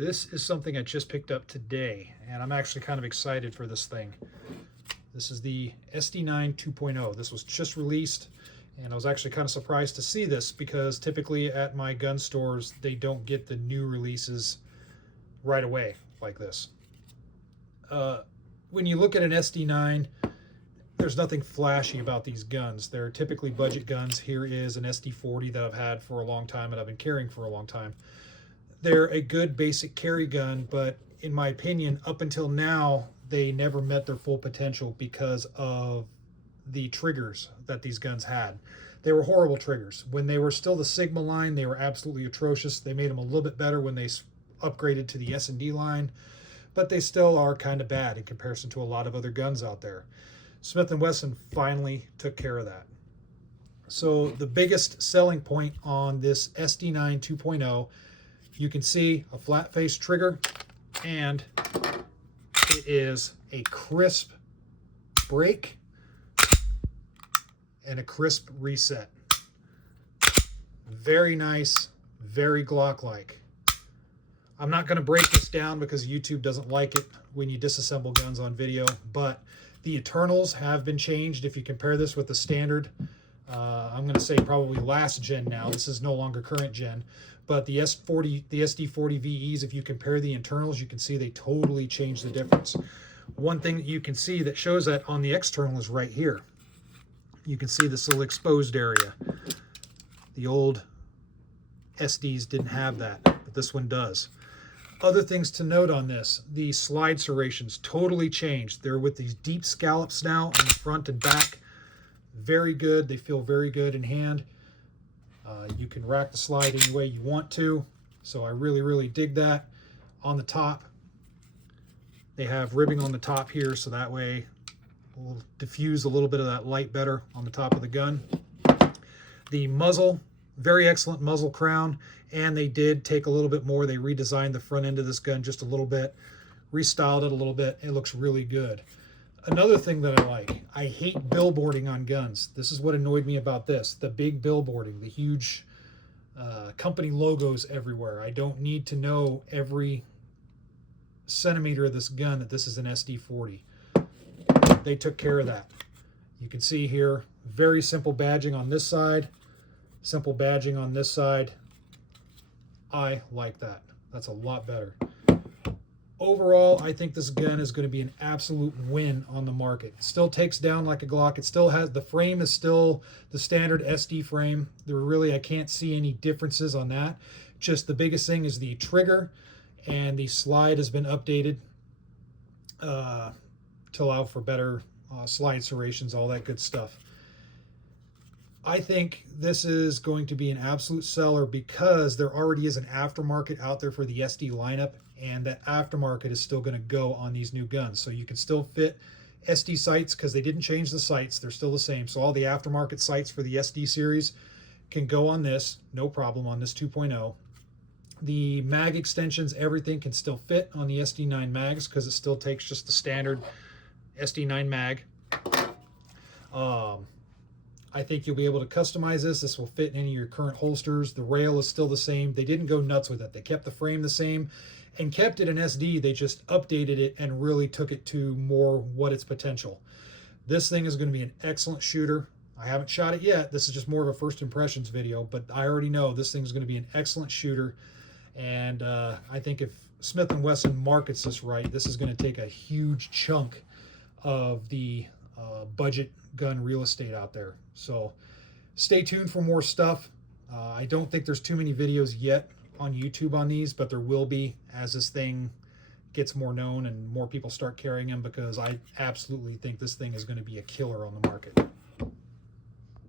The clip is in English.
This is something I just picked up today, and I'm actually kind of excited for this thing. This is the SD9 2.0. This was just released, and I was actually kind of surprised to see this because typically at my gun stores, they don't get the new releases right away like this. When you look at an SD9, there's nothing flashy about these guns. They're typically budget guns. Here is an SD40 that I've had for a long time and I've been carrying for a long time. They're a good basic carry gun, but in my opinion, up until now, they never met their full potential because of the triggers that these guns had. They were horrible triggers. When they were still the Sigma line, they were absolutely atrocious. They made them a little bit better when they upgraded to the S&D line, but they still are kind of bad in comparison to a lot of other guns out there. Smith & Wesson finally took care of that. So the biggest selling point on this SD9 2.0, you can see a flat face trigger, and it is a crisp break and a crisp reset. Very nice, very Glock-like. I'm not going to break this down because YouTube doesn't like it when you disassemble guns on video, but the internals have been changed. If you compare this with the standard, I'm going to say probably last gen now. This is no longer current gen, but the SD40 VEs, if you compare the internals, you can see they totally changed the difference. One thing that you can see that shows that on the external is right here. You can see this little exposed area. The old SDs didn't have that, but this one does. Other things to note on this, the slide serrations totally changed. They're with these deep scallops now on the front and back. Very good. They feel very good in hand. You can rack the slide any way you want to. So I really, really dig that. On the top, they have ribbing on the top here, so that way we'll diffuse a little bit of that light better on the top of the gun. The muzzle, very excellent muzzle crown, and they did take a little bit more. They redesigned the front end of this gun just a little bit, restyled it a little bit. It looks really good. Another thing that I like, I hate billboarding on guns. This is what annoyed me about this, the big billboarding, the huge company logos everywhere. I don't need to know every centimeter of this gun that this is an SD40. They took care of that. You can see here, very simple badging on this side, simple badging on this side. I like that. That's a lot better. Overall, I think this gun is going to be an absolute win on the market. It still takes down like a Glock. It still has, the frame is still the standard SD frame. I can't see any differences on that. Just the biggest thing is the trigger, and the slide has been updated to allow for better slide serrations, all that good stuff. I think this is going to be an absolute seller because there already is an aftermarket out there for the SD lineup, and that aftermarket is still going to go on these new guns. So you can still fit SD sights because they didn't change the sights. They're still the same. So all the aftermarket sights for the SD series can go on this, no problem, on this 2.0. The mag extensions, everything can still fit on the SD9 mags because it still takes just the standard SD9 mag. I think you'll be able to customize this. This will fit in any of your current holsters. The rail is still the same. They didn't go nuts with it. They kept the frame the same and kept it an SD. They just updated it and really took it to more what its potential. This thing is going to be an excellent shooter. I haven't shot it yet. This is just more of a first impressions video, but I already know this thing is going to be an excellent shooter. And I think if Smith & Wesson markets this right, this is going to take a huge chunk of the budget gun real estate out there. So stay tuned for more stuff. I don't think there's too many videos yet on YouTube on these, but there will be as this thing gets more known and more people start carrying them, because I absolutely think this thing is going to be a killer on the market.